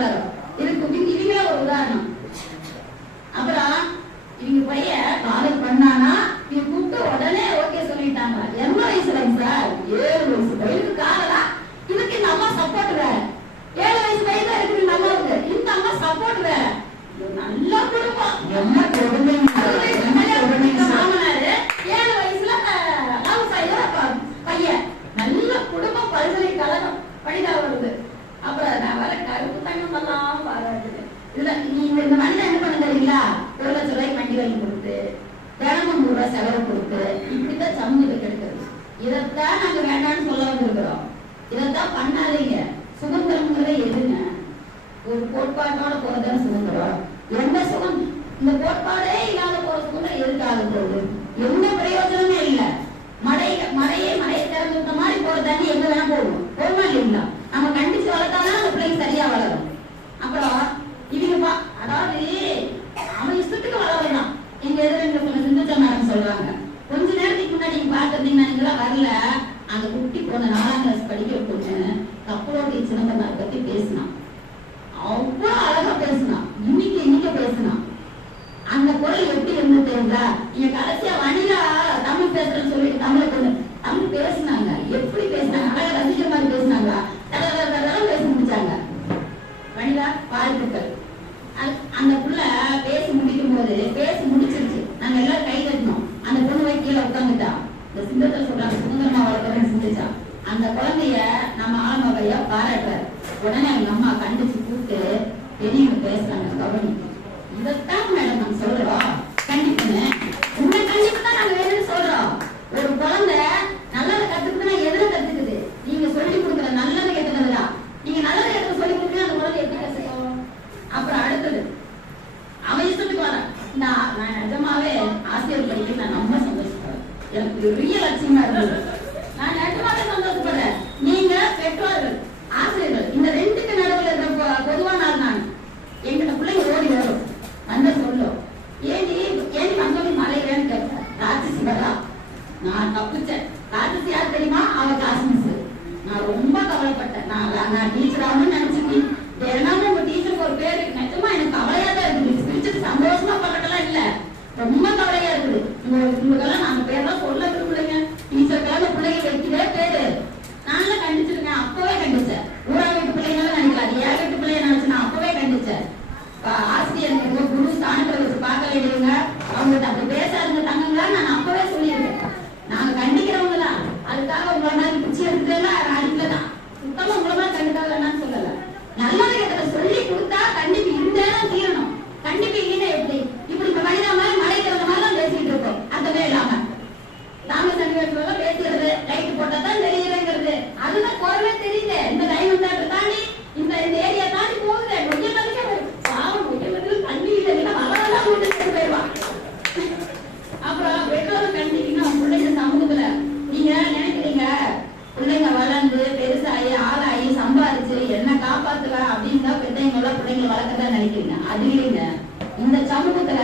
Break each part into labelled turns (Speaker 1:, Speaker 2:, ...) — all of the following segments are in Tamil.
Speaker 1: வளரும் இதுக்கு மிக ஒரு உதாரணம். இதைத்தான் பண்ணாதீங்க. சுதந்திரம்ங்கிறத எதுங்க? ஒரு கோட்பாட்டோட போறதுதான் சுதந்திரம். எந்த சுகம்? இந்த கோட்பாடே இல்லாத போற சுதந்திரம் எதுக்காக போகுது? எந்த பிரயோஜனமே இல்ல. மழை மழையே மழையை திறந்து விட்ட மாதிரி போற தண்ணி எங்க வேணா போகும். போகணும் இல்லைங்களா? நம்ம கண்டிச்சு வளர்த்தாதான் அந்த பிள்ளைங்க சரியா வளரும். அப்புறம் இவங்க அதாவது அவன் இஷ்டத்துக்கு வளரலாம். எங்க எதிர எங்க சிந்துச்சா மேடம் சொல்றாங்க. கொஞ்ச நேரத்துக்கு முன்னாடி நீங்க பாத்துருந்தீங்கன்னா நீங்களாம் வரல. அந்த குட்டி பொண்ணு நாலாம் கிளாஸ் படிக்கிற பொண்ணு கப்பலோட்டி சிதம்பரம் பத்தி பேசினான். அவ்வளவு அழகா பேசினான். இன்னைக்கு இன்னைக்கு பேசினான். அந்த குரல் எப்படி இருந்தது தெரியுங்களா நீங்க கடைசியா வணிகா தமிழ் பேசுறேன்னு சொல்லிட்டு தமிழ் பொண்ணு தமிழ் பேசினாங்க எப்படி பேசினாங்க அழகா ரசிக்கிற மாதிரி பேசினாங்க தட தட தடன்னு பேசி முடிச்சாங்க வனிலா வாழ்த்துக்கள் அது- அந்த புள்ள பேசி முடிக்கும் போது பேசி முடிச்சிருச்சு நாங்க எல்லாரும் கை தட்டினோம் அந்த பொண்ணு போய் கீழே உட்காந்துட்டா இந்த சிந்தத்தை சொல்றாங்க சுதந்திரமா வளர்க்கறேன்னு சிந்திச்சா அந்த குழந்தைய நம்ம ஆளுமகையா பாராட்டுறாரு உடனே எங்க அம்மா கண்டிச்சு கூப்பிட்டு பெரியவங்க பேசுறாங்க கவனி இதைத்தான் மேடம் நாங்க சொல்றோம் கண்டிப்புன்னு உங்க கண்டிப்பு தான் நாங்க வேணும்னு சொல்றோம் ஒரு குழந்தை நல்லதை கத்துக்குதுன்னா எதுல கத்துக்குது நீங்க சொல்லி கொடுக்குற நல்லது கெட்டதுல நீங்க நல்லது கெட்டது சொல்லி கொடுத்தீங்கன்னா அந்த குழந்தை எப்படி செய்யும் அப்புறம் அடுத்தது அவன் இஷ்டத்துக்கு வர நான் நான் நிஜமாவே ஆசிரியர் படிக்க நான் ரொம்ப சந்தோஷப்படுறேன் எனக்கு பெரிய லட்சியமா இருந்தது நான் நிஜமாவே சந்தோஷப்படுறேன். நீங்க பெற்றோர்கள் ஆசிரியர்கள் இருக்கிற நான் எங்கிட்ட பிள்ளைங்க ஓடி வரும். வந்து சொல்லும் ஏண்டி ஏண்டி வந்தோடனே மலையிலன்னு கேட்டேன் ராட்சசி வரா? நான் தப்பிச்சேன். ராட்சசி யார் தெரியுமா? அவ கிளாஸ் மிஸ் நான் ரொம்ப கவலைப்பட்டேன். நான் நான் டீச்சர் நினைச்சிருக்கேன் தினமும் உங்க டீச்சருக்கு ஒரு பேர் இருக்கு. நிஜமா எனக்கு கவலையா தான் இருக்குது பிடிச்சது சந்தோஷமா பக்கத்தெல்லாம் இல்ல ரொம்ப கவலையா இருக்குது உங்களுக்கு உங்களுக்கெல்லாம் நாங்க பேர்லாம் சொல்ல விரும்பலைங்க டீச்சருக்காக பிள்ளைங்க வைக்கிறே பேரு நான்லாம் கண்டிச்சிருக்கேன் அப்பவே கண்டிச்சேன் ஊரா வீட்டு பிள்ளைங்களும் நினைக்கலாம் ஏன் வீட்டு பிள்ளைங்க நினைச்சு நான் அப்பவே கண்டிச்சேன் பா- ஆசிரியர் உங்க குரு ஸ்தானத்துல வச்சு பார்க்கல இல்லைங்க அவங்கள்ட்ட அப்படி பேசாதுங்க தங்கங்களா நான் அப்பவே சொல்லியிருக்கேன் நாங்க கண்டிக்கிறவங்க தான் அதுக்காக உங்களை மாதிரி பிடிச்சி எடுத்துலாம் அடிக்கல தான் சுத்தமா உங்களை மாதிரி கண்டுக்காதன்னு சொல்லல நல்லது கெட்டதை சொல்லி கொடுத்தா கண்டிப்பு இருந்தே தான் தீரணும் கண்டிப்பு இல்லைன்னா எப்படி இப்படி இப்ப வனிதா மாதிரி மழை திறந்த மாதிரி தான் பேசிட்டு இருக்கோம் அர்த்தமே இல்லாம ராம சன்னிவேஷம் பேசுறது லைட் போட்டா தான் தெரியுதுங்கிறது அதுதான் குரலே தெரியல இந்த டைம் தாண்டி இந்த இந்த ஏரியா தாண்டி போகுது நொய்யலதுக்கு பாவம் நொய்யலதுக்கு தண்ணி இல்லை வரலாம் வீட்டுக்கு போயிடுவான் அப்புறம் பெற்றோர் கண்டிக்கணும் பிள்ளைங்க சமூகத்துல நீங்க நினைக்கிறீங்க பிள்ளைங்க வளர்ந்து பெருசாகி ஆளாகி சம்பாதிச்சு என்ன காப்பாத்தலாம் அப்படின்னு தான் பெற்றவங்கள பிள்ளைங்களை வளர்க்கறதா நினைக்கிறீங்க அது இல்லைங்க இந்த சமூகத்துல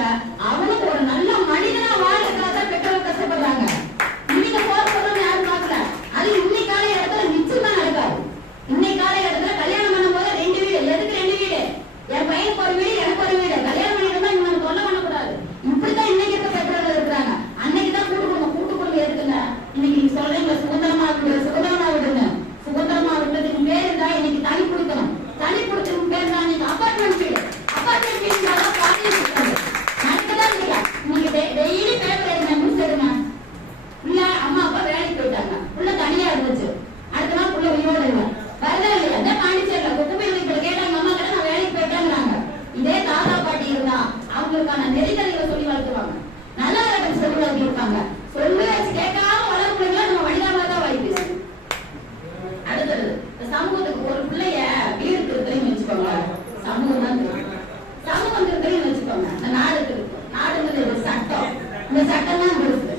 Speaker 1: திருத்தலைன்னு இந்த நாடு திருத்தம் நாடுங்கிறது ஒரு சட்டம். இந்த சட்டம் தான் இருக்கு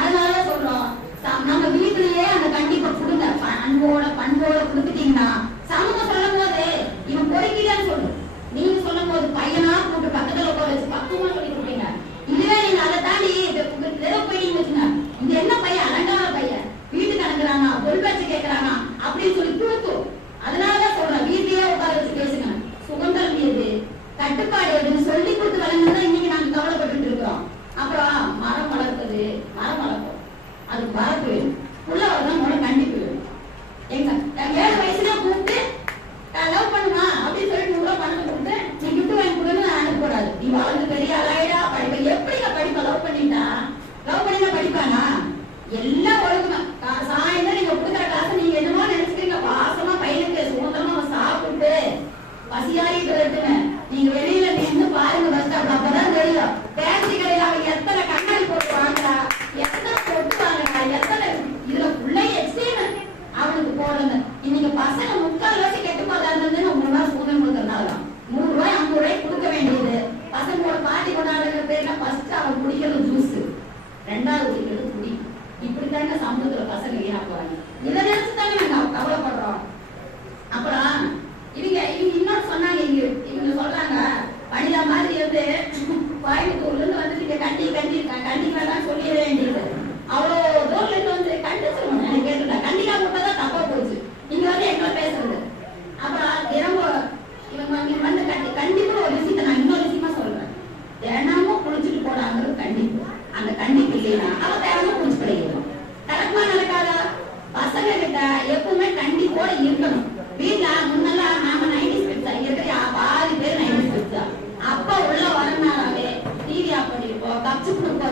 Speaker 1: அதனால சொல்றோம் நம்ம வீட்டிலேயே அந்த கண்டிப்பா கொடுங்க. அன்போட பண்போட கொடுத்துட்டீங்கன்னா சமூகம் சொல்லும் போது இவன் பொறுக்கிதான் சொல்லும். நீங்க சொல்லும் போது பையனா கூட்டு பக்கத்துல உட்கார வச்சு பக்குவமா சொல்லி கொடுப்பீங்க. இதுவே நீங்க அதை தாண்டி ஏதோ போயிட்டீங்க வச்சுங்க. இது என்ன பையன்? அலங்கார பையன். வீட்டுக்கு அனுப்புறானா பொருள் பேச்சு கேட்கறானா அப்படின்னு சொல்லி கொடுக்கும். அதனாலதான் சொல்றேன் வீட்லயே உட்கார வச்சு பேசுங்க. சுதந்திரம் எது? கட்டுப்பாடு இப்படித்தாங்க சமூகத்துல பசங்க வீணா போறாங்க. இதை நினைச்சுதாங்க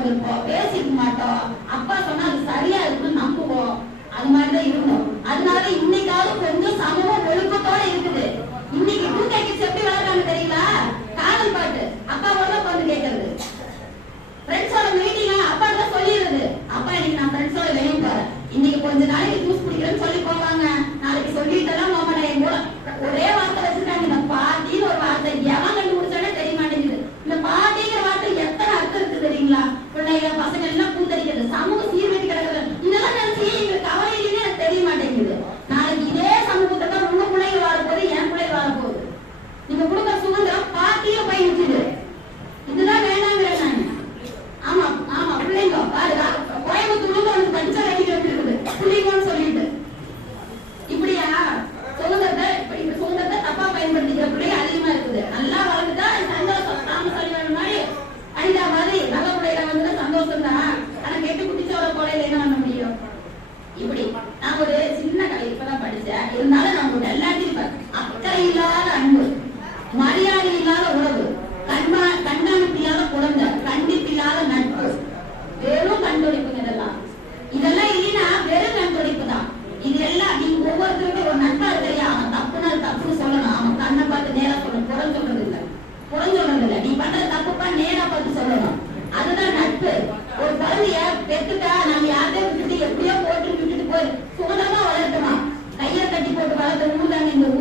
Speaker 1: இருந்திருப்போம் பேசிக்க மாட்டோம். அப்பா சொன்னா அது சரியா இருக்குன்னு நம்புவோம். அது மாதிரிதான் இருந்தோம். அதனால இன்னைக்காவது கொஞ்சம் சமூகம் ஒழுக்கத்தோட இருக்குது. இன்னைக்கு டூ கே கிட்ஸ் தெரியுங்களா? காதல் பாட்டு. அப்பா கூட உட்காந்து கேட்கறது. மீட்டிங் மீட்டிங்ல அப்பா தான் சொல்லிடுறது. அப்பா இன்னைக்கு நான் ஃப்ரெண்ட்ஸோட வெளியே போறேன். இன்னைக்கு கொஞ்ச நாளைக்கு ஜூஸ் குடிக்கிறேன்னு சொல்லி போவாங்க. நாளைக்கு சொல்லிட்டு இப்படி நான் ஒரு சின்ன கலை இப்பதான் படிச்சேன். இருந்தாலும் நான் உங்க எல்லாத்தையும் அக்கறை இல்லாத அன்பு மரியாதை இல்லாத உறவு கண்மா கண்காணிப்பு குழந்தை கண்டிப்பு நட்பு வெறும் கண்டுபிடிப்பு இதெல்லாம். இதெல்லாம் இல்லைன்னா வெறும் கண்டுபிடிப்பு தான். இது எல்லாம் நீங்க ஒவ்வொருத்தருக்கும் ஒரு நட்பா தெரியும் அவன் தப்புனா தப்பு சொல்லணும். அவன் கண்ணை பார்த்து நேரா சொல்லணும் குறை சொல்றது இல்லை குறை சொல்றது இல்லை நீ பண்ற தப்புப்பா நேரா பார்த்து சொல்லணும். அதுதான் நட்பு. ஒரு குழந்தைய பெற்றுட்டா நம்ம யார்கிட்ட விட்டுட்டு எப்படியோ Mudah-mudahan Indonesia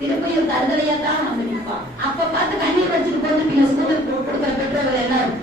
Speaker 1: திரும்பியும் தருதலையா தான் வந்து நிற்போம் அப்ப பார்த்து கண்ணீர் வச்சுட்டு போது நீங்க ஸ்கூலுக்கு கொடுக்குற பெற்றோர்கள் எல்லாரும்